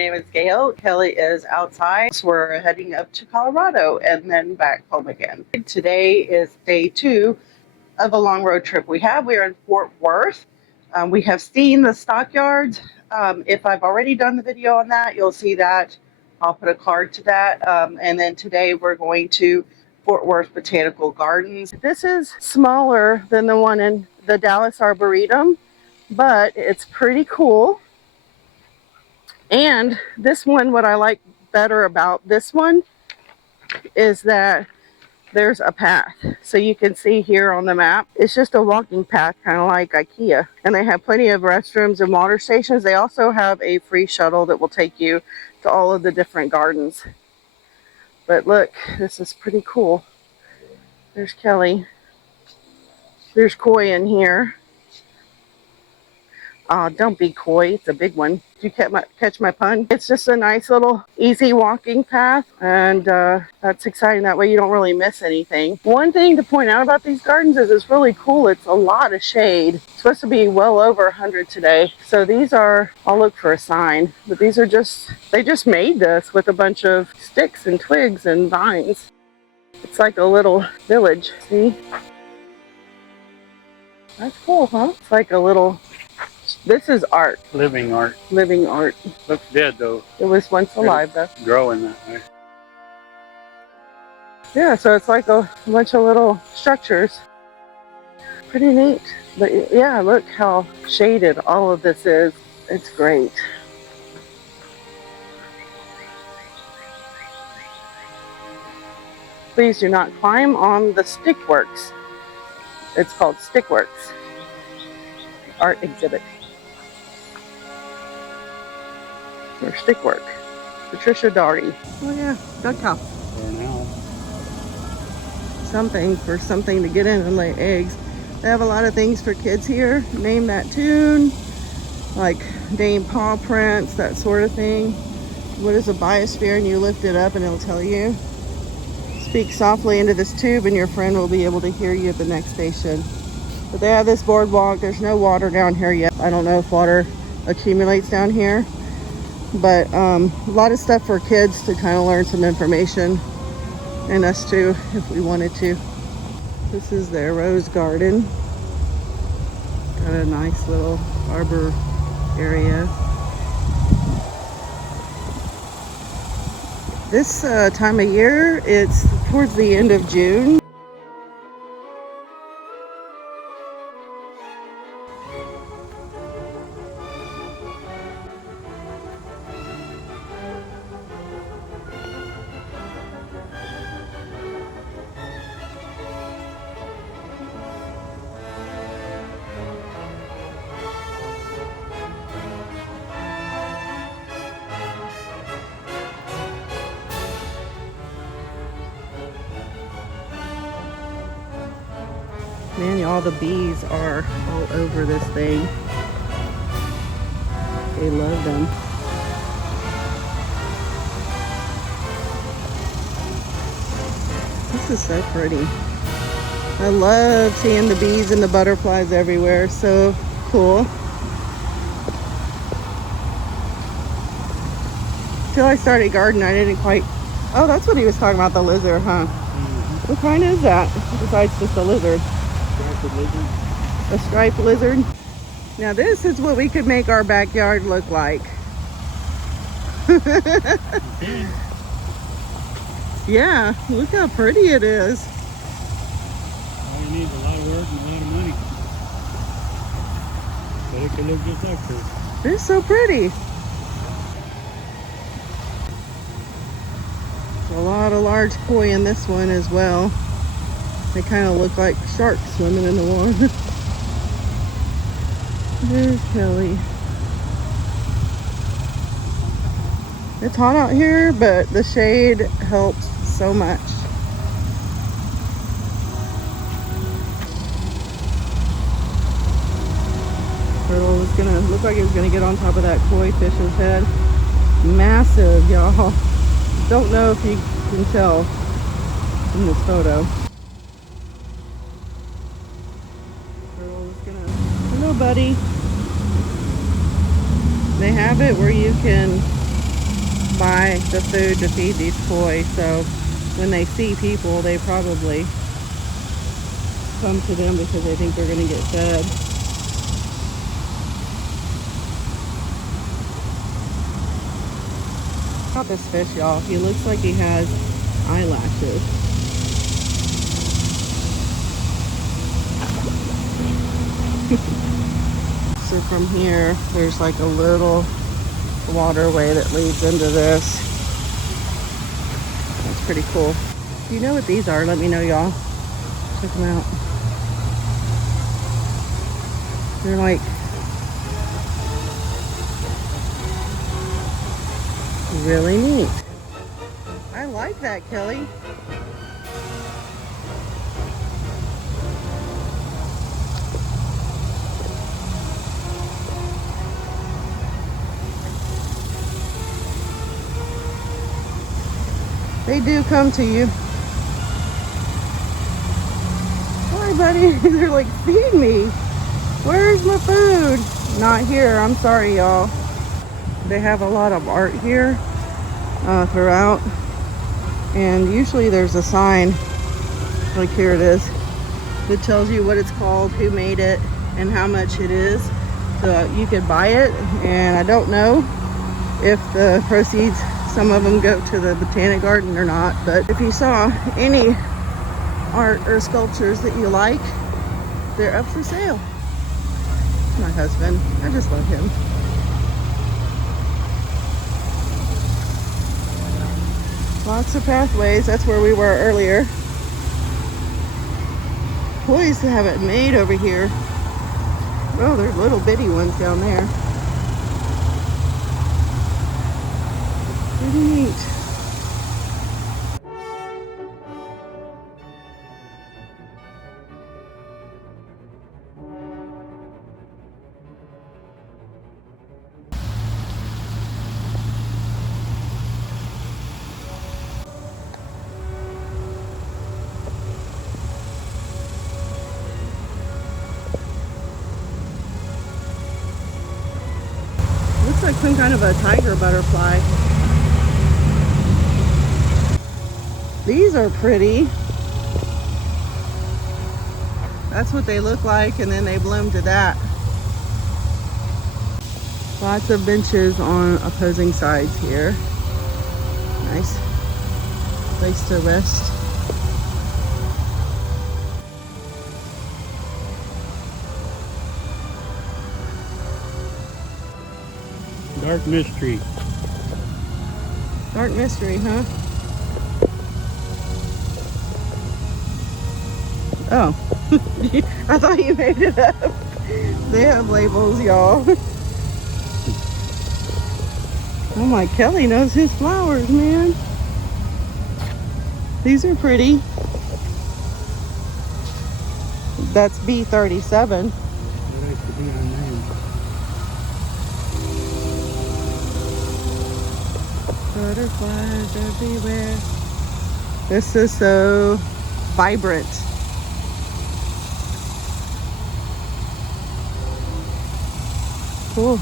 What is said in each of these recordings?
name is Gail. Kelly is outside. So we're heading up to Colorado and then back home again. Today is day 2 of a long road trip we have. We are in Fort Worth. We have seen the stockyards. If I've already done the video on that, you'll see that. I'll put a card to that. And then today we're going to Fort Worth Botanical Gardens. This is smaller than the one in the Dallas Arboretum, but it's pretty cool. And this one, what I like better about this one is that there's a path. So you can see here on the map, it's just a walking path, kind of like IKEA. And they have plenty of restrooms and water stations. They also have a free shuttle that will take you to all of the different gardens. But look, this is pretty cool. There's Kelly. There's Koi in here. Don't be coy, it's a big one. Did you catch my pun? It's just a nice little easy walking path, and that's exciting. That way you don't really miss anything. One thing to point out about these gardens is it's really cool. It's a lot of shade. It's supposed to be well over 100 today. So these are, I'll look for a sign, but these are just, they just made this with a bunch of sticks and twigs and vines. It's like a little village, see? That's cool, huh? It's like a little... This is art. Living art. Living art. Looks dead though. It was once alive though. Growing that way. Yeah, so it's like a bunch of little structures. Pretty neat. But yeah, look how shaded all of this is. It's great. Please do not climb on the stickworks. It's called Stickworks. Art exhibit. Or stickwork. Patricia Daugherty. Oh yeah, duck house. For now. Something to get in and lay eggs. They have a lot of things for kids here. Name that tune. Like Dame paw prints, that sort of thing. What is a biosphere? And you lift it up and it'll tell you. Speak softly into this tube and your friend will be able to hear you at the next station. But they have this boardwalk. There's no water down here yet. I don't know if water accumulates down here. But a lot of stuff for kids to kind of learn some information. And us too, if we wanted to. This is their rose garden. Got a nice little arbor area. This time of year, it's towards the end of June. Man, all the bees are all over this thing. They love them. This is so pretty. I love seeing the bees and the butterflies everywhere. So cool. Till I started gardening, I didn't quite... Oh, that's what he was talking about, the lizard, huh? Mm-hmm. What kind is that, besides just a lizard? Lizard. A striped lizard. Now this is what we could make our backyard look like. Yeah, look how pretty it is. All you need is a lot of work and a lot of money. But it can look just like this. They're so pretty. A lot of large koi in this one as well. They kind of look like sharks swimming in the water. There's Kelly. It's hot out here, but the shade helps so much. Turtle is gonna look like it was gonna get on top of that koi fish's head. Massive, y'all. Don't know if you can tell in this photo. Hello, buddy. They have it where you can buy the food to feed these koi, so when they see people, they probably come to them because they think they're going to get fed. Check out this fish, y'all. He looks like he has eyelashes. So from here, there's like a little waterway that leads into this. That's pretty cool. If you know what these are, let me know, y'all. Check them out. They're like really neat. I like that, Kelly. They do come to you. Hi, buddy. They're like, feed me. Where's my food? Not here. I'm sorry, y'all. They have a lot of art here throughout. And usually there's a sign, like here it is, that tells you what it's called, who made it, and how much it is. So you could buy it. And I don't know if the proceeds, some of them go to the Botanic Garden or not, but if you saw any art or sculptures that you like, they're up for sale. My husband, I just love him. Lots of pathways. That's where we were earlier. Boys to have it made over here. Oh, there's little bitty ones down there. Pretty neat. Looks like some kind of a tiger butterfly. These are pretty. That's what they look like, and then they bloom to that. Lots of benches on opposing sides here. Nice place to rest. Dark mystery. Dark mystery, huh? Oh, I thought you made it up. They have labels, y'all. Oh my, Kelly knows his flowers, man. These are pretty. That's B37. Butterflies everywhere. This is so vibrant. Cool.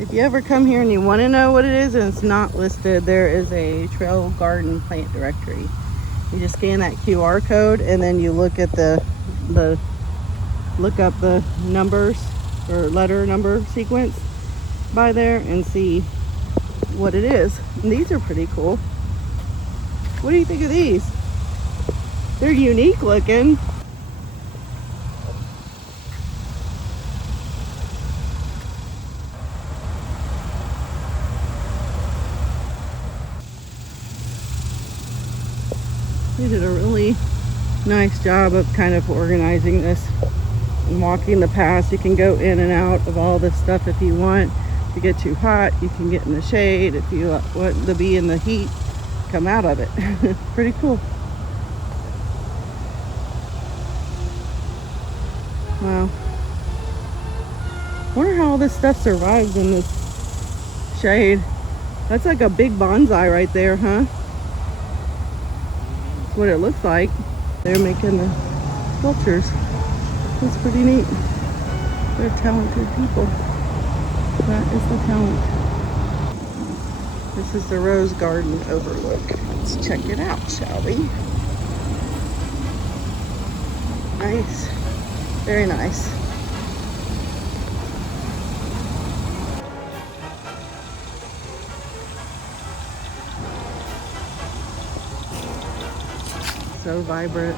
If you ever come here and you want to know what it is and it's not listed, there is a trail garden plant directory. You just scan that QR code and then you look at look up the numbers or letter number sequence by there and see what it is. And these are pretty cool. What do you think of these? They're unique looking. They did a really nice job of kind of organizing this and walking the paths. You can go in and out of all this stuff if you want. If you get too hot, you can get in the shade. If you want to be in the heat, come out of it. Pretty cool. Wow. Wonder how all this stuff survives in this shade. That's like a big bonsai right there, huh? That's what it looks like. They're making the sculptures. That's pretty neat. They're talented people. That is the talent. This is the Rose Garden overlook. Let's check it out, shall we? Nice. Very nice. So vibrant.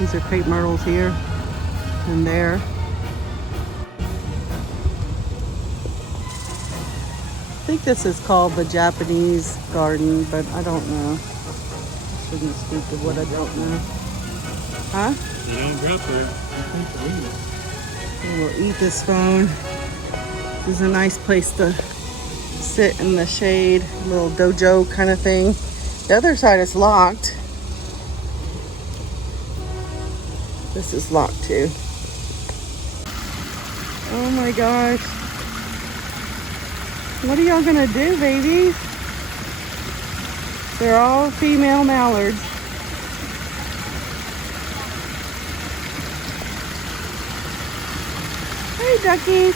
These are crepe myrtles here and there. I think this is called the Japanese garden, but I don't know. I shouldn't speak of what I don't know. Huh? They don't drop her. We'll eat this phone. This is a nice place to sit in the shade, a little dojo kind of thing. The other side is locked. This is locked too. Oh my gosh. What are y'all gonna do, baby? They're all female mallards. Hey, duckies.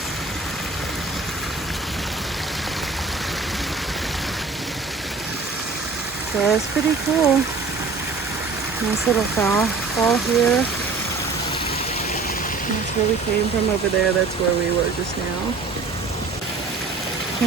So it's pretty cool. Nice little fall here. That's where we came from over there. That's where we were just now. I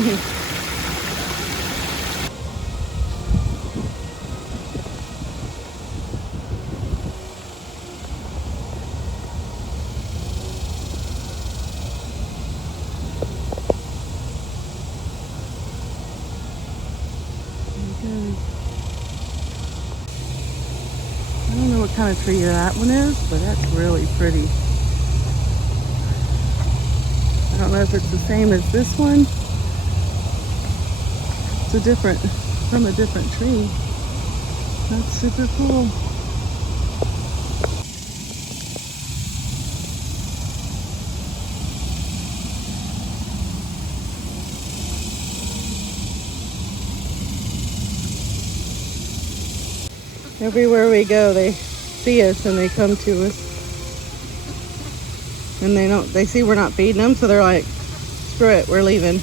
don't know what kind of tree that one is, but that's really pretty. I don't know if it's the same as this one. It's from a different tree. That's super cool. Everywhere we go, they see us and they come to us. And they see we're not feeding them, so they're like, screw it, we're leaving.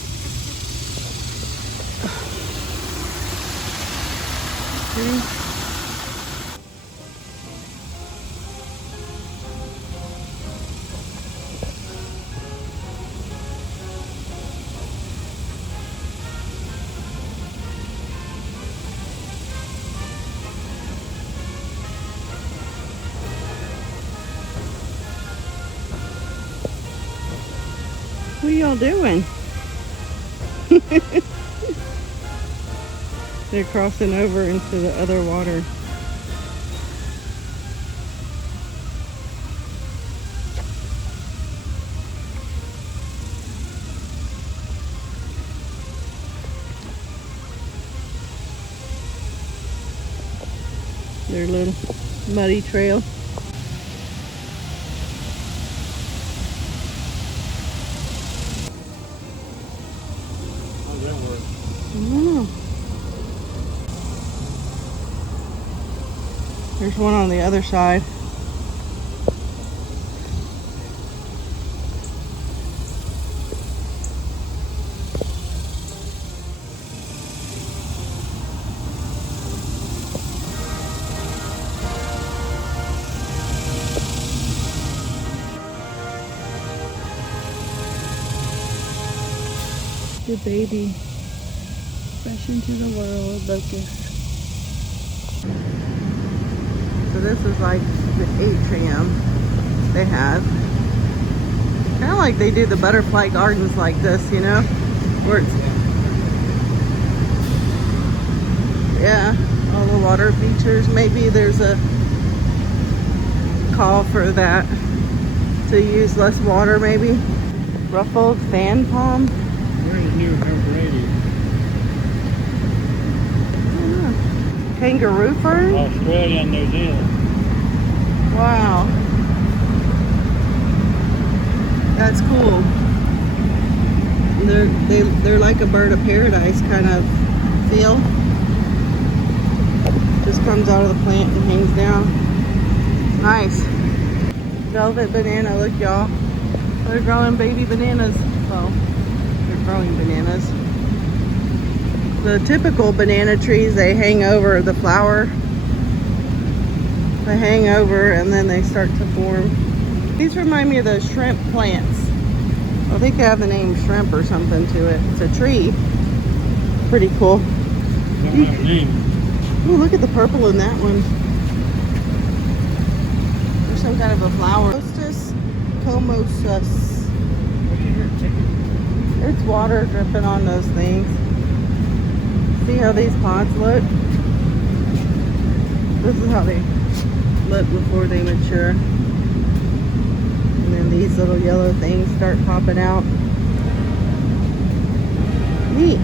See? What are y'all doing? They're crossing over into the other water. Their little muddy trail. There's one on the other side. The baby, fresh into the world, locust. So this is like the atrium they have. Kind of like they do the butterfly gardens like this, you know? Where it's, yeah, all the water features. Maybe there's a call for that to use less water, maybe. Ruffled fan palm. Where's New Unhurried? Kangaroo fern? Australia and New Zealand. Wow. That's cool. They're like a bird of paradise kind of feel. Just comes out of the plant and hangs down. Nice. Velvet banana, look y'all. They're growing baby bananas. Well, they're growing bananas. The typical banana trees, they hang over the flower. They hang over and then they start to form. These remind me of those shrimp plants. I think they have the name shrimp or something to it. It's a tree. Pretty cool. Don't have a name. Ooh, look at the purple in that one. There's some kind of a flower. Hostis comosus. What do you hear, chicken? It's water dripping on those things. See how these pods look? This is how they look before they mature. And then these little yellow things start popping out. Neat.